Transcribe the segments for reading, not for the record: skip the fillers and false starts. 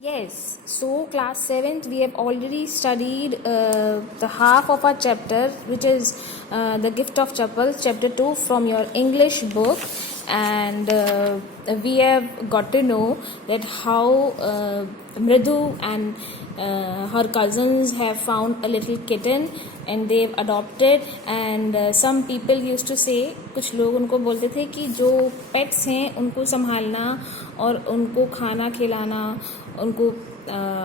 Yes, so class 7th we have already studied the half of our chapter, which is the gift of chapel, chapter 2 from your English book, and we have got to know that how Mridu and her cousins have found a little kitten and they've adopted, and some people used to say, कुछ लोग उनको बोलते थे कि जो pets हैं उनको संभालना और उनको खाना खिलाना, उनको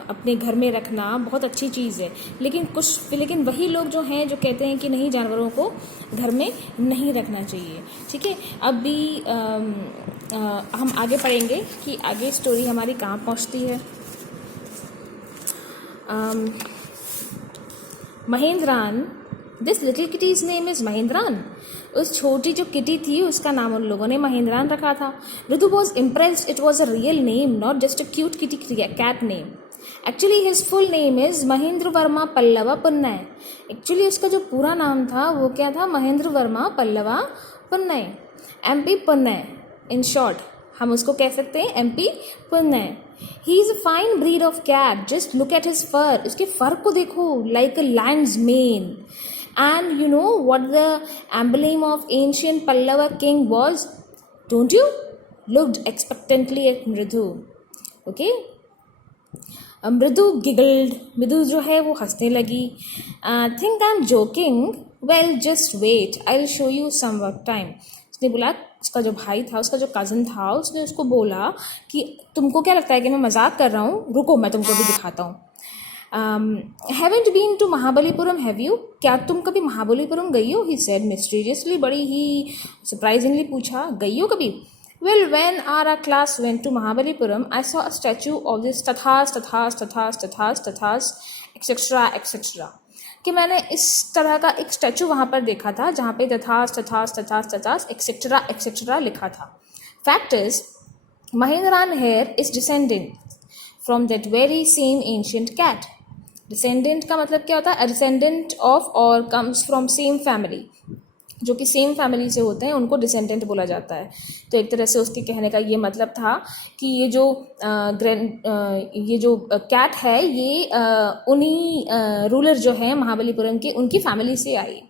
अपने घर में रखना बहुत अच्छी चीज़ है, लेकिन वही लोग जो हैं जो कहते हैं कि नहीं, जानवरों को घर में नहीं रखना चाहिए। ठीक है, अभी हम आगे पढ़ेंगे कि आगे स्टोरी हमारी कहाँ पहुँचती है। Mahendran, this little kitty's name is Mahendran. उस छोटी जो किटी थी उसका नाम उन लोगों ने महेंद्रान रखा था। Ritu was impressed, it was a real name, not just a cute kitty cat name. Actually his full name is Mahendra Varma Pallava Punnai. Actually उसका जो पूरा नाम था वो क्या था? Mahendra Varma Pallava Punnai, MP Punnai in short. हम उसको कह सकते हैं MP Punnai. He is a fine breed of cat, just look at his fur. उसके फर को देखो, like a Lions main. And you know what the emblem of ancient Pallava king was? Don't you? Looked expectantly at Mridu. Okay? Mridu giggled. Mridu जो है वो हंसने लगी। Think I am joking? Well just wait, I will show you some work time. उसने बोला, उसका जो भाई था, उसका जो कज़न था, उसने उसको बोला कि तुमको क्या लगता है कि मैं मजाक कर रहा हूँ? रुको, मैं तुमको भी दिखाता हूँ। Haven't been to Mahabalipuram, have you? क्या तुम कभी महाबलीपुरम गई हो? He said mysteriously. बड़ी ही सरप्राइजिंगली पूछा, गई हो कभी? Well, when our class went to Mahabalipuram, I saw a statue of this तथास तथास तथास तथास तथास एक्सेट्रा एक्सेट्रा। कि मैंने इस तरह का एक स्टैचू वहाँ पर देखा था जहाँ पे तथास तथास तथास तथास एक्सेट्रा एक्सेट्रा लिखा था। Fact is, Mahendran here is descendant from that very same ancient cat. Descendant का मतलब क्या होता है? डिसेंडेंट ऑफ और कम्स फ्रॉम सेम फैमिली। जो कि सेम फैमिली से होते हैं उनको डिसेंडेंट बोला जाता है। तो एक तरह से उसके कहने का ये मतलब था कि ये जो कैट है ये उन्हीं रूलर जो है महाबलीपुरम के, उनकी फैमिली से आई।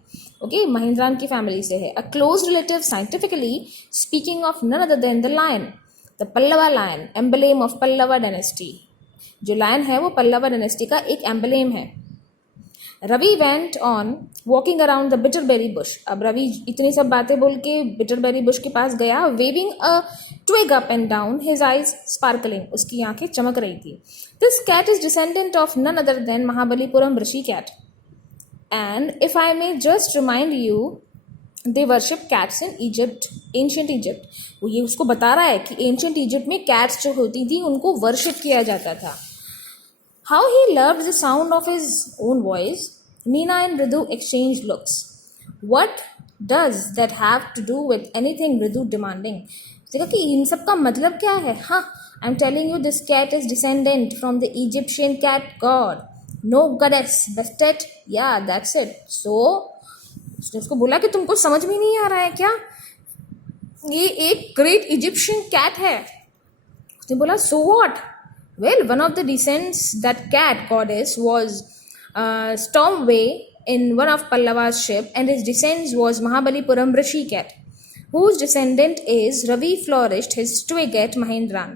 ओके, महेंद्रान की फैमिली से है। A close relative scientifically speaking of none other than the lion, the Pallava lion, emblem of Pallava dynasty. जो लायन है वो पल्लवा डायनेस्टी का एक एम्बलेम है। Ravi went on walking around the bitterberry bush. अब रवि इतनी सब बातें बोल के बिटरबेरी बुश के पास गया। Waving a twig up and down, his eyes sparkling, उसकी आंखें चमक रही थी। This cat is descendant of none other than Mahabalipuram Rishi cat, and if I may just remind you, they worship cats in Egypt, ancient Egypt. वो ये उसको बता रहा है कि एंशियंट इजिप्ट में कैट्स जो होती थी उनको वर्शिप किया जाता था। How he loved the sound of his own voice. Meena and Ridu exchanged looks. What does that have to do with anything? Ridu demanding. देखा कि इन सब का मतलब क्या है? हाँ, I'm telling you, this cat is descendant from the Egyptian cat god. No goddess, that's it. Yeah, that's it. So उसने उसको बोला कि तुमको समझ में नहीं आ रहा है क्या? ये एक ग्रेट इजिप्शियन कैट है। उसने बोला, so what? Well, one of the descents, that cat goddess, was Stormway in one of Pallava's ship, and his descent was Mahabalipuram Rishi cat, whose descendant is Ravi flourished his twig at Mahendran.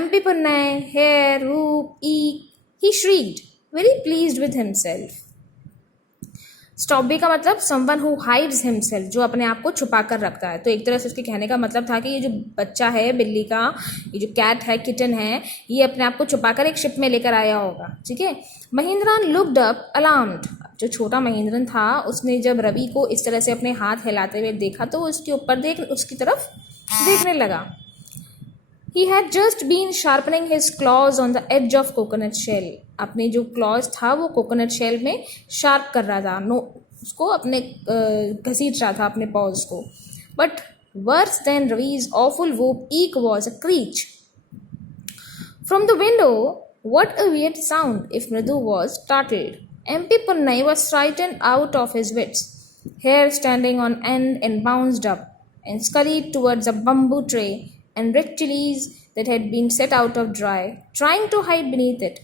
MP Punnai, hair, roop, eek, he shrieked, very pleased with himself. स्टॉबी का मतलब someone who hides himself, जो अपने आप को छुपा कर रखता है। तो एक तरह से उसके कहने का मतलब था कि ये जो बच्चा है बिल्ली का, ये जो कैट है, किटन है, ये अपने आप को छुपा कर एक शिप में लेकर आया होगा। ठीक है। Mahendran looked up alarmed. जो छोटा महेंद्रन था उसने जब रवि को इस तरह से अपने हाथ हिलाते हुए देखा तो उसके ऊपर उसकी तरफ देखने लगा। He had just been sharpening his claws on the edge of coconut shell. अपने जो claws था वो coconut shell में sharp कर रहा था, उसको अपने घसीट रहा था अपने paws को। But worse than Ravi's awful whoop, eek was a screech from the window. What a weird sound! If Mridu was startled. MP Punnai was frightened out of his wits. Hair standing on end and bounced up and scurried towards a bamboo tray and red chilies that had been set out of dry, trying to hide beneath it.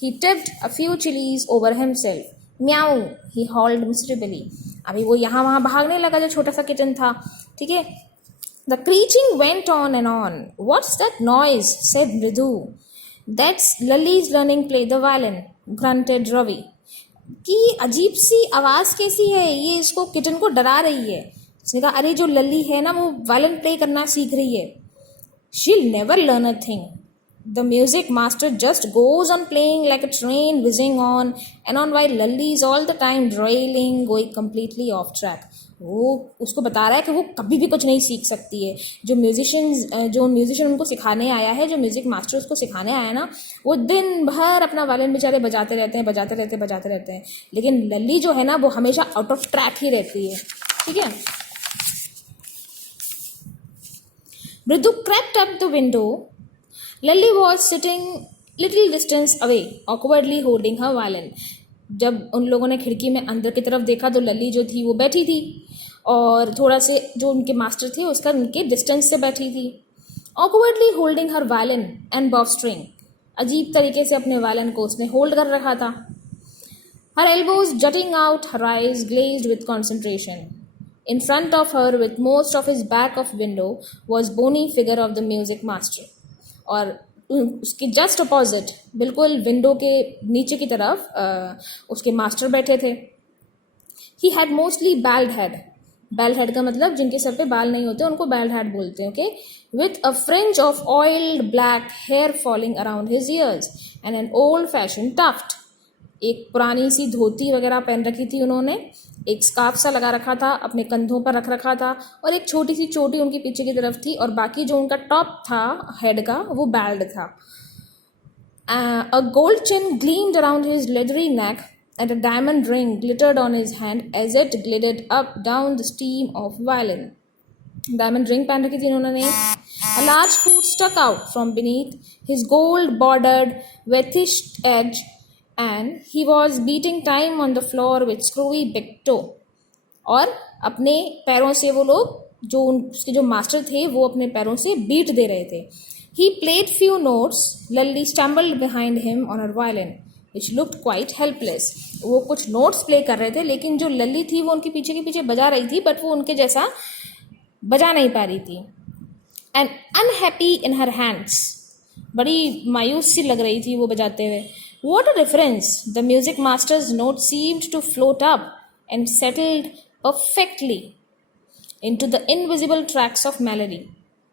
He tipped a few chilies over himself. Meow, he hauled miserably. अभी वो यहाँ वहाँ भागने लगा जो छोटा सा kitten था, ठीक है. The preaching went on and on. What's that noise? Said Mridu. That's Lally's learning play the violin, grunted Ravi. कि अजीब सी आवाज़ कैसी है, ये इसको किटन को डरा रही है. उसने कहा अरे जो लल्ली है ना वो वायलिन प्ले करना सीख रही है. She'll never learn a thing. The music master just goes on playing like a train whizzing on and on while Lally is all the time railing, going completely off track. वो उसको बता रहा है कि वो कभी भी कुछ नहीं सीख सकती है. जो म्यूजिशियन उनको सिखाने आया है, जो म्यूजिक मास्टर उसको सिखाने आया ना, वो दिन भर अपना वायलिन बेचारे बजाते रहते हैं. लेकिन लल्ली जो है ना वो हमेशा आउट ऑफ ट्रैक ही रहती है, ठीक है. Mridu crept up the window. Lally was sitting little distance away, awkwardly holding her violin. जब उन लोगों ने खिड़की में अंदर की तरफ देखा तो लल्ली जो थी वो बैठी थी और थोड़ा से जो उनके मास्टर थे उसका उनके डिस्टेंस से बैठी थी. Awkwardly holding her violin and bowstring. अजीब तरीके से अपने वायलिन को उसने होल्ड कर रखा था. Her elbows jutting out, her eyes glazed with concentration. In front of her, with most of his back of window, was bony figure of the music master. और उसके जस्ट अपोजिट बिल्कुल window के नीचे की तरफ उसके मास्टर बैठे थे. He had mostly bald head. Bald head का मतलब जिनके सर पे बाल नहीं होते उनको bald head बोलते हैं, okay? With a fringe of oiled black hair falling around his ears and an old-fashioned tuft. एक पुरानी सी धोती वगैरह पहन रखी थी उन्होंने, एक स्कार्फ सा लगा रखा था, अपने कंधों पर रख रखा था और एक छोटी सी चोटी उनके पीछे की तरफ थी और बाकी जो उनका टॉप था हेड का वो बैल्ड था. A gold chain gleamed around his leathery neck and a diamond ring glittered on his hand as it glided up down the stem of violin. Diamond ring पहन रखी थी उन्होंने. A large foot stuck out from beneath his gold bordered wethished edge and he was beating time on the floor with screwy big toe. और अपने पैरों से वो लोग जो उसके जो मास्टर थे वो अपने पैरों से बीट दे रहे थे. He played few notes. Lally stumbled behind him on her violin, which looked quite helpless. वो कुछ नोट्स प्ले कर रहे थे लेकिन जो लल्ली थी वो उनके पीछे बजा रही थी बट वो उनके जैसा बजा नहीं पा रही थी. And unhappy in her hands. बड़ी मायूस सी लग रही थी वो बजाते हुए. What a difference! The music master's note seemed to float up and settled perfectly into the invisible tracks of melody.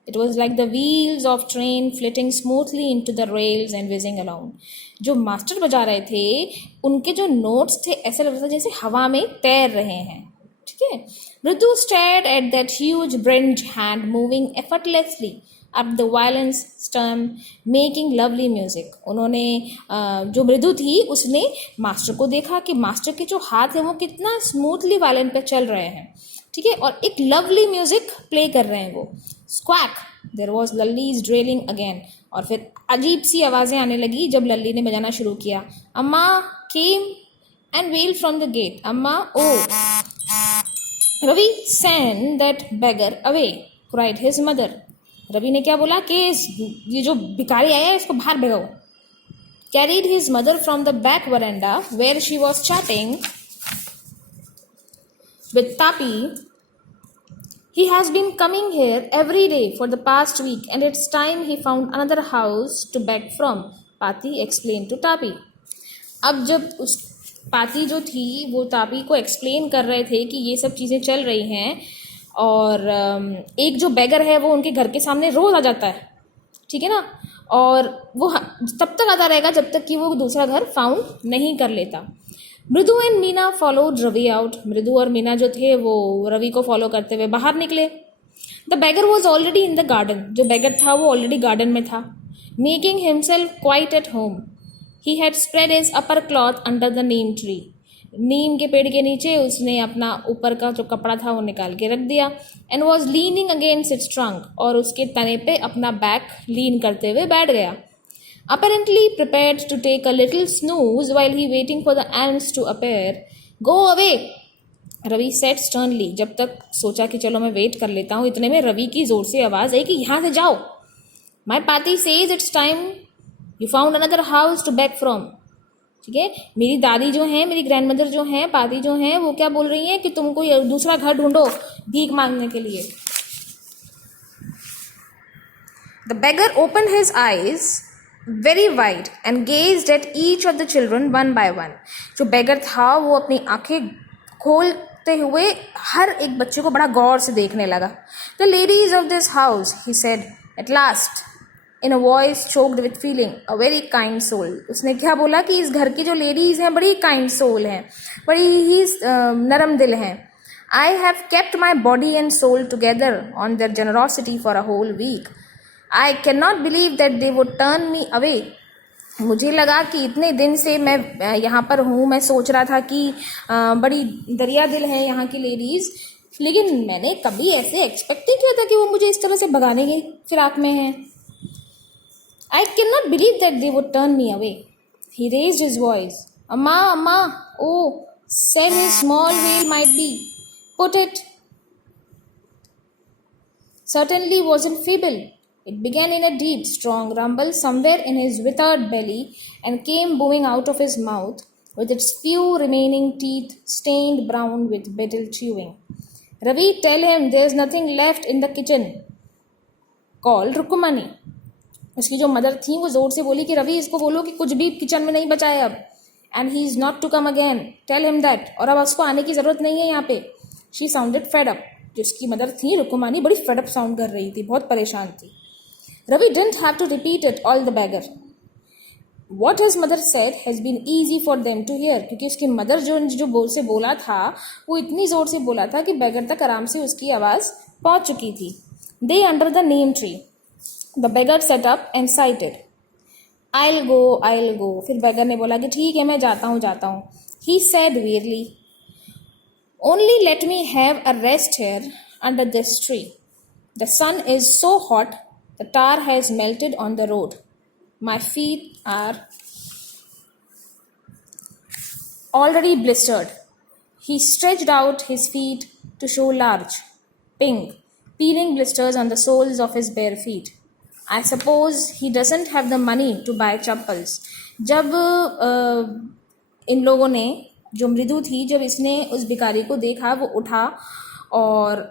It was like the wheels of train flitting smoothly into the rails and whizzing along. जो master बजा रहे थे उनके जो notes थे ऐसा लग रहा था जैसे हवा में तैर रहे हैं, ठीक है. Mridu stared at that huge branched hand moving effortlessly up the violin's stem, making lovely music. उन्होंने जो मृदु थी उसने मास्टर को देखा कि मास्टर के जो हाथ हैं वो कितना स्मूथली वायलिन पे चल रहे हैं, ठीक है, और एक लवली म्यूजिक प्ले कर रहे हैं वो. स्क्वैक, देयर वॉज लल्लीज ड्रेलिंग अगेन. और फिर अजीब सी आवाज़ें आने लगी जब लल्ली ने बजाना शुरू किया. Amma came and well from the gate. Amma oh. Ravi send that beggar away, cried his mother. Ravi ने क्या बोला कि ये जो भिखारी आया है इसको बाहर भगाओ. Carried his mother from the back veranda where she was chatting with Tapi. He has been coming here every day for the past week and it's time he found another house to beg from, Pati explained to Tapi. अब जब उस पाती जो थी वो तापी को explain कर रहे थे कि ये सब चीज़ें चल रही हैं और एक जो बेगर है वो उनके घर के सामने रोज़ आ जाता है, ठीक है ना, और वो तब तक आता रहेगा जब तक कि वो दूसरा घर फाउंड नहीं कर लेता. Mridu and Meena followed Ravi out. Mridu और मीना जो थे वो रवि को फॉलो करते हुए बाहर निकले. The beggar was already in the garden. जो बेगर था वो ऑलरेडी गार्डन में था. Making himself quite at home. He had spread his upper cloth under the neem tree. नीम के पेड़ के नीचे उसने अपना ऊपर का जो कपड़ा था वो निकाल के रख दिया. And was leaning against it's trunk. और उसके तने पे अपना बैक लीन करते हुए बैठ गया. Apparently prepared to take a little snooze while he waiting for the ants to appear. Go away, Ravi said sternly. जब तक सोचा कि चलो मैं वेट कर लेता हूँ, इतने में रवि की जोर से आवाज़ आई कि यहाँ से जाओ. My Pati says it's time you found another house to beg from. ठीक है, मेरी दादी जो है, मेरी ग्रैंडमदर जो है, पाती जो है, वो क्या बोल रही है कि तुम कोई दूसरा घर ढूंढो भीख मांगने के लिए. The beggar opened his eyes very wide and gazed at each of the children one by one. जो beggar था वो अपनी आंखें खोलते हुए हर एक बच्चे को बड़ा गौर से देखने लगा. The ladies of this house, he said at last, in a voice choked with feeling, a very kind soul. उसने क्या बोला कि इस घर की जो लेडीज हैं बड़ी kind soul हैं, बड़ी ही नरम दिल हैं. I have kept my body and soul together on their generosity for a whole week. I cannot believe that they would turn me away. मुझे लगा कि इतने दिन से मैं यहाँ पर हूँ, मैं सोच रहा था कि बड़ी दरिया दिल है यहाँ की लेडीज़, लेकिन मैंने कभी ऐसे एक्सपेक्ट नहीं किया था कि वो मुझे इस तरह से भगाने की फिराक में हैं. I cannot believe that they would turn me away. He raised his voice. Amma, Amma, oh, said his small wail might be. Put it. Certainly wasn't feeble. It began in a deep, strong rumble somewhere in his withered belly and came booming out of his mouth with its few remaining teeth stained brown with bitter chewing. Ravi, tell him there's nothing left in the kitchen. Called Rukumani. उसकी जो mother थी वो जोर से बोली कि रवि इसको बोलो कि कुछ भी किचन में नहीं बचा है अब. And he is not to come again, tell him that, और अब उसको आने की जरूरत नहीं है यहाँ पे. She sounded fed up. जिसकी मदर थी रुकुमानी बड़ी फेड अप साउंड कर रही थी, बहुत परेशान थी. Ravi didn't have to repeat it all the beggar. What his mother said has been easy for them to hear, क्योंकि उसकी मदर जो बोल से बोला था वो इतनी जोर से बोला था कि बैगर तक आराम से उसकी आवाज पहुंच चुकी थी. They under the neem tree. The beggar sat up and cited. I'll go. फिर beggar ने बोला कि ठीक है मैं जाता हूँ. He said wearily, only let me have a rest here under this tree. The sun is so hot, the tar has melted on the road. My feet are already blistered. He stretched out his feet to show large, pink, peeling blisters on the soles of his bare feet. I suppose he doesn't have the money to buy chappals. जब इन लोगों ने, जो मृदु थी, जब इसने उस भिखारी को देखा वो उठा और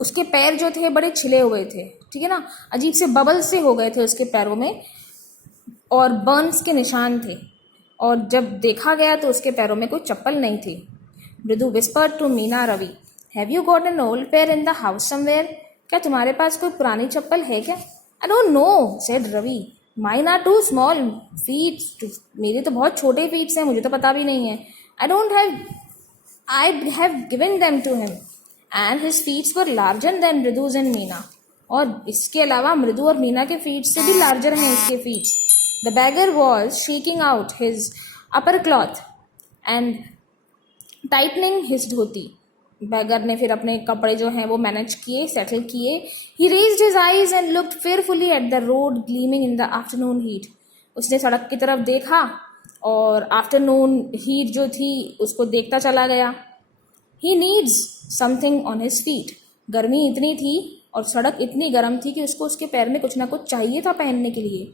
उसके पैर जो थे बड़े छिले हुए थे, ठीक है ना, अजीब से बबल से हो गए थे उसके पैरों में और बर्न्स के निशान थे. और जब देखा गया तो उसके पैरों में कोई चप्पल नहीं थी. मृदु whispered to Meena Ravi, have you got an old pair in the house somewhere? क्या तुम्हारे पास कोई पुरानी चप्पल है क्या? I don't know, said Ravi. Mine are too small feet. मेरे तो बहुत छोटे feet हैं, मुझे तो पता भी नहीं है. I have given them to him. And his feet were larger than Mridu's and Meena. और इसके अलावा मृदु और मीना के feet से भी larger हैं इसके feet. The beggar was shaking out his upper cloth and tightening his dhoti. Beggar ने फिर अपने कपड़े जो हैं वो मैनेज किए, सेटल किए. He raised his eyes and looked fearfully at the road gleaming in the afternoon heat. उसने सड़क की तरफ देखा और आफ्टरनून हीट जो थी उसको देखता चला गया. He needs something on his feet. गर्मी इतनी थी और सड़क इतनी गर्म थी कि उसको उसके पैर में कुछ ना कुछ चाहिए था पहनने के लिए.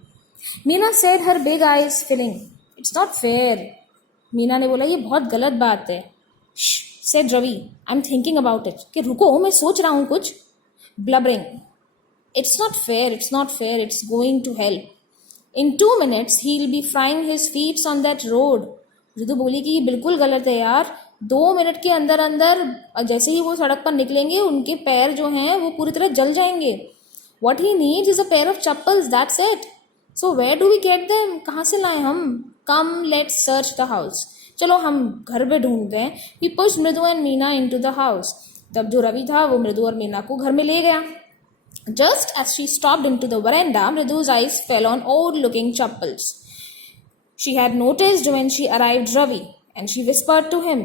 Meena said her big eyes filling. It's not fair. Meena ने बोला ये बहुत गलत बात है. said Ravi, I'm thinking about it. कि रुको मैं सोच रहा हूँ कुछ. Blubbering. It's not fair. It's going to hell. In 2 minutes he'll be frying his feet on that road. रिदु बोली कि ये बिल्कुल गलत है यार. 2 मिनट के अंदर अंदर जैसे ही वो सड़क पर निकलेंगे उनके पैर जो हैं वो पूरी तरह जल जाएंगे. What he needs is a pair of chappals. That's it. So where do we get them? कहाँ से लाएं हम? Come, let's search the house. चलो हम घर पे ढूंढते हैं. He pushed मृदु and Meena into the house. तब जो रवि था वो मृदु और मीना को घर में ले गया. Just as she stopped into the veranda, Mridu's eyes fell on old-looking chappals. She had noticed when she arrived Ravi, and she whispered to him,